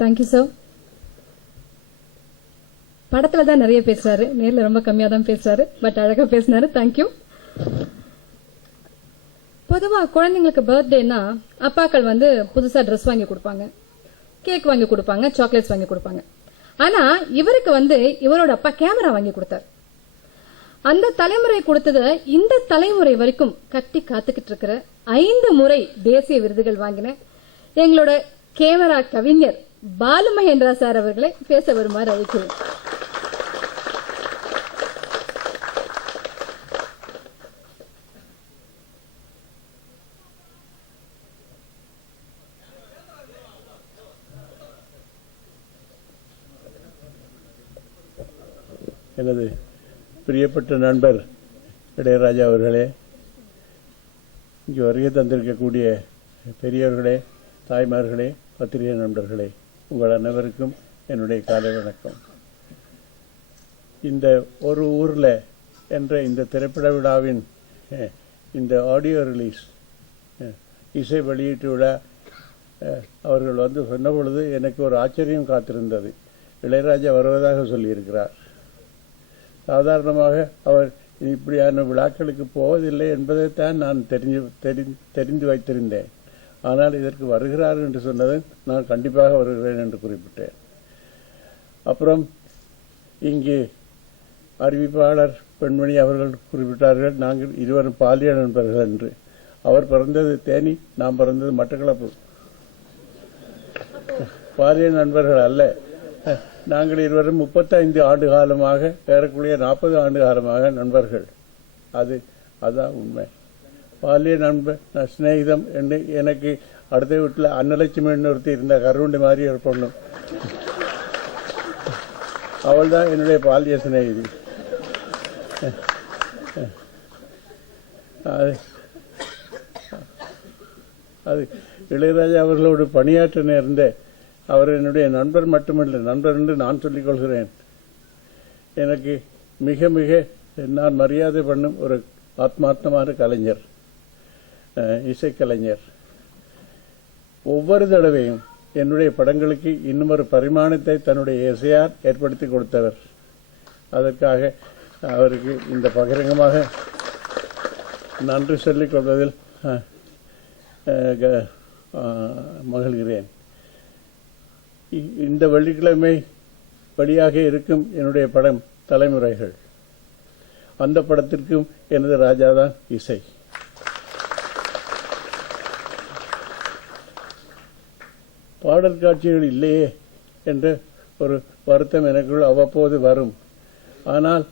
Thank you sir. படத்துல தான் நிறைய பேசுறாரு, நேர்ல ரொம்ப கம்மியா தான் பேசுறாரு. பட் அழகா பேசினாரு. தேங்க்யூ. பொதுவா குழந்தைங்களுக்கு பர்த்டேனா அப்பாக்கள் புதுசா ட்ரெஸ் வாங்கி கொடுப்பாங்க, கேக் வாங்கி கொடுப்பாங்க, சாக்லேட்ஸ் வாங்கி கொடுப்பாங்க. ஆனா இவருக்கு இவரோட அப்பா கேமரா வாங்கி கொடுத்தாரு. அந்த தலைமுறை கொடுத்தது இந்த தலைமுறை வரைக்கும் கட்டி காத்துக்கிட்டு இருக்கிற 5 முறை தேசிய விருதுகள் வாங்கின எங்களோட கேமரா கவிஞர் பாலு மகேந்திரா சார் அவர்களை பேச வருமாறு அழைக்கிறேன். எனது பிரியப்பட்ட நண்பர் இளையராஜா அவர்களே, இங்கு வருகை தந்திருக்கக்கூடிய பெரியவர்களே, தாய்மார்களே, பத்திரிகை நண்பர்களே, உங்கள் அனைவருக்கும் என்னுடைய காலை வணக்கம். இந்த ஒரு ஊர்ல என்ற இந்த திரைப்பட விழாவின் இந்த ஆடியோ ரிலீஸ் இசை வெளியீட்டு விழா அவர்கள் சொன்ன பொழுது எனக்கு ஒரு ஆச்சரியம் காத்திருந்தது. இளையராஜா வருவதாக சொல்லியிருக்கிறார். சாதாரணமாக அவர் இப்படியான விழாக்களுக்கு போவதில்லை என்பதைத்தான் நான் தெரிந்து வைத்திருந்தேன். ஆனால் இதற்கு வருகிறார் என்று சொன்னது நான் கண்டிப்பாக வருகிறேன் என்று குறிப்பிட்டேன். அப்புறம் இங்கே அறிவிப்பாளர் பெண்மணி அவர்கள் குறிப்பிட்டார்கள், நாங்கள் இருவரும் பாலிய நண்பர்கள் என்று. அவர் பிறந்தது தேனி, நாம் பிறந்தது மட்டக்களப்பு. பாலிய நண்பர்கள் அல்ல. நாங்கள் இருவரும் 35 ஆண்டு காலமாக, ஏறக்குறைய 40 ஆண்டு காலமாக நண்பர்கள். அதுதான் உண்மை. பாலிய நண்பர் சிநேகிதம் என்று எனக்கு அடுத்த வீட்டில் அன்னலட்சுமி ஒருத்தி இருந்த கருவுண்டி மாதிரி ஒரு பொண்ணு, அவள் தான் என்னுடைய பாலிய சிநேகிதி. அது இளையராஜா அவர்களோடு பணியாற்ற நேர்ந்த அவர் என்னுடைய நண்பர் மட்டுமல்ல, நண்பர் என்று நான் சொல்லிக் கொள்கிறேன். எனக்கு மிக மிக நான் மரியாதை பண்ணும் ஒரு ஆத்மார்த்தமான கலைஞர், இசைக்கலைஞர். ஒவ்வொரு தடவையும் என்னுடைய படங்களுக்கு இன்னும் ஒரு பரிமாணத்தை தன்னுடைய இசையார் ஏற்படுத்தி கொடுத்தவர். அதற்காக அவருக்கு இந்த பகிரங்கமாக நன்றி சொல்லிக் கொள்வதில் மகிழ்கிறேன். இந்த வெள்ளிக்கிழமை வெளியாக இருக்கும் என்னுடைய படம் தலைமுறைகள். அந்த படத்திற்கும் எனது ராஜாதான் இசை. பாடல் காட்சிகள் இல்லையே என்ற ஒரு வருத்தம் எனக்குள் அவ்வப்போது வரும். ஆனால்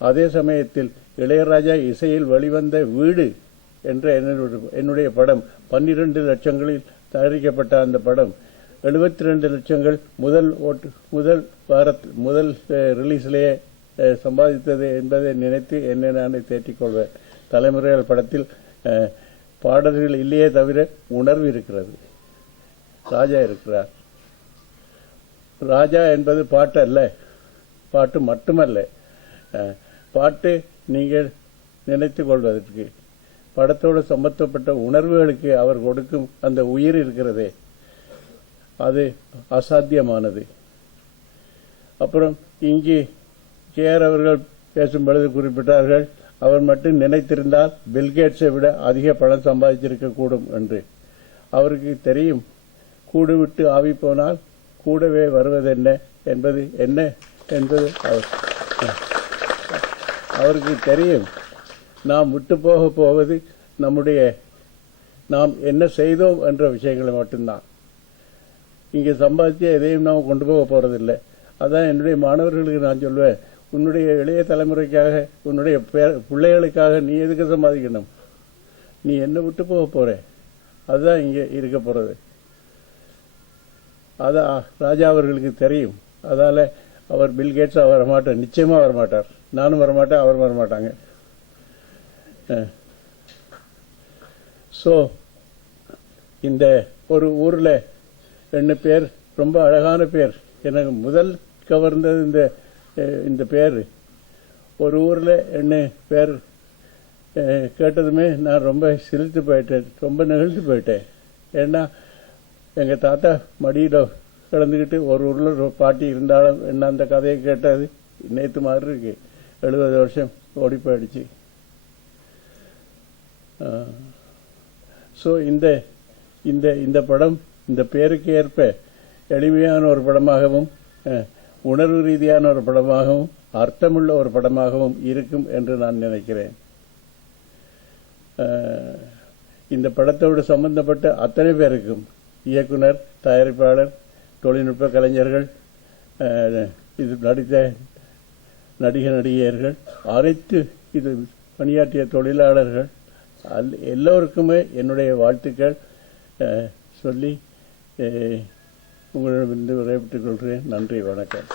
அதே சமயத்தில் இளையராஜா இசையில் வெளிவந்த வீடு என்ற என்னுடைய படம் 12 லட்சங்களில் தயாரிக்கப்பட்ட அந்த படம் 72 லட்சங்கள் முதல் ரிலீஸிலேயே சம்பாதித்தது என்பதை நினைத்து என்னை நானே தேற்றிக் கொள்வேன். தலைமுறைகள் படத்தில் பாடல்கள் இல்லையே தவிர உணர்வு இருக்கிறது. ராஜா இருக்கிறார். ராஜா என்பது பாட்டு அல்ல, பாட்டு மட்டுமல்ல. பாட்டு நீங்கள் நினைத்துக் கொள்வதற்கு, படத்தோடு சம்பந்தப்பட்ட உணர்வுகளுக்கு அவர் கொடுக்கும் அந்த உயிர் இருக்கிறதே, அது அசாத்தியமானது. அப்புறம் இங்கே கேஆர் அவர்கள் பேசும்பொழுது குறிப்பிட்டார்கள், அவர் மட்டும் நினைத்திருந்தால் பில்கேட்ஸை விட அதிக பணம் சம்பாதிச்சிருக்க கூடும் என்று. அவருக்கு தெரியும், கூடு விட்டு ஆவி போனால் கூடவே வருவது என்ன என்பது அவருக்கு தெரியும். நாம் விட்டு போவது நாம் என்ன செய்தோம் என்ற விஷயங்களை மட்டும்தான். இங்கே சம்பாதிச்சு எதையும் நாம் கொண்டு போக போறதில்லை. அதான் என்னுடைய மாணவர்களுக்கு நான் சொல்வேன், உன்னுடைய இளைய தலைமுறைக்காக, உன்னுடைய பிள்ளைகளுக்காக நீ எதுக்கு சம்பாதிக்கணும்? நீ என்ன விட்டு போக போற? அதுதான் இங்கே இருக்க போறது. அதான் ராஜா அவர்களுக்கு தெரியும். அதால அவர் பில்கேட்ஸ் வரமாட்டார், நிச்சயமா வரமாட்டார். நானும் வரமாட்டேன், அவர் வரமாட்டாங்க. சோ இந்த ஒரு ஊர்ல 2 பேர், ரொம்ப அழகான பேர். எனக்கு முதல் கவர்ந்தது இந்த பேர். ஒரு ஊர்ல 2 பேர் கேட்டதுமே நான் ரொம்ப சிரித்து போயிட்டேன், ரொம்ப நெகிழ்ந்து போயிட்டேன். ஏன்னா எங்க தாத்தா மடியில கிடந்துக்கிட்டு ஒரு ஊரில் ஒரு பாட்டி இருந்தாலும் என்ன அந்த கதையை கேட்டது நேற்று மாதிரி இருக்கு. 70 வருஷம் ஓடி போயிடுச்சு. ஸோ இந்த இந்த இந்த படம் இந்த பேருக்கு ஏற்ப எளிமையான ஒரு படமாகவும் உணர்வு ரீதியான ஒரு படமாகவும் அர்த்தமுள்ள ஒரு படமாகவும் இருக்கும் என்று நான் நினைக்கிறேன். இந்த படத்தோடு சம்பந்தப்பட்ட அத்தனை பேருக்கும் இயக்குனர், தயாரிப்பாளர், தொழில்நுட்ப கலைஞர்கள், இது நடித்த நடிகர்கள், அனைத்து இது பணியாற்றிய தொழிலாளர்கள் எல்லோருக்குமே என்னுடைய வாழ்த்துக்கள் சொல்லி உங்களிடம் விடைபெற்றுக் கொள்கிறேன். நன்றி, வணக்கம்.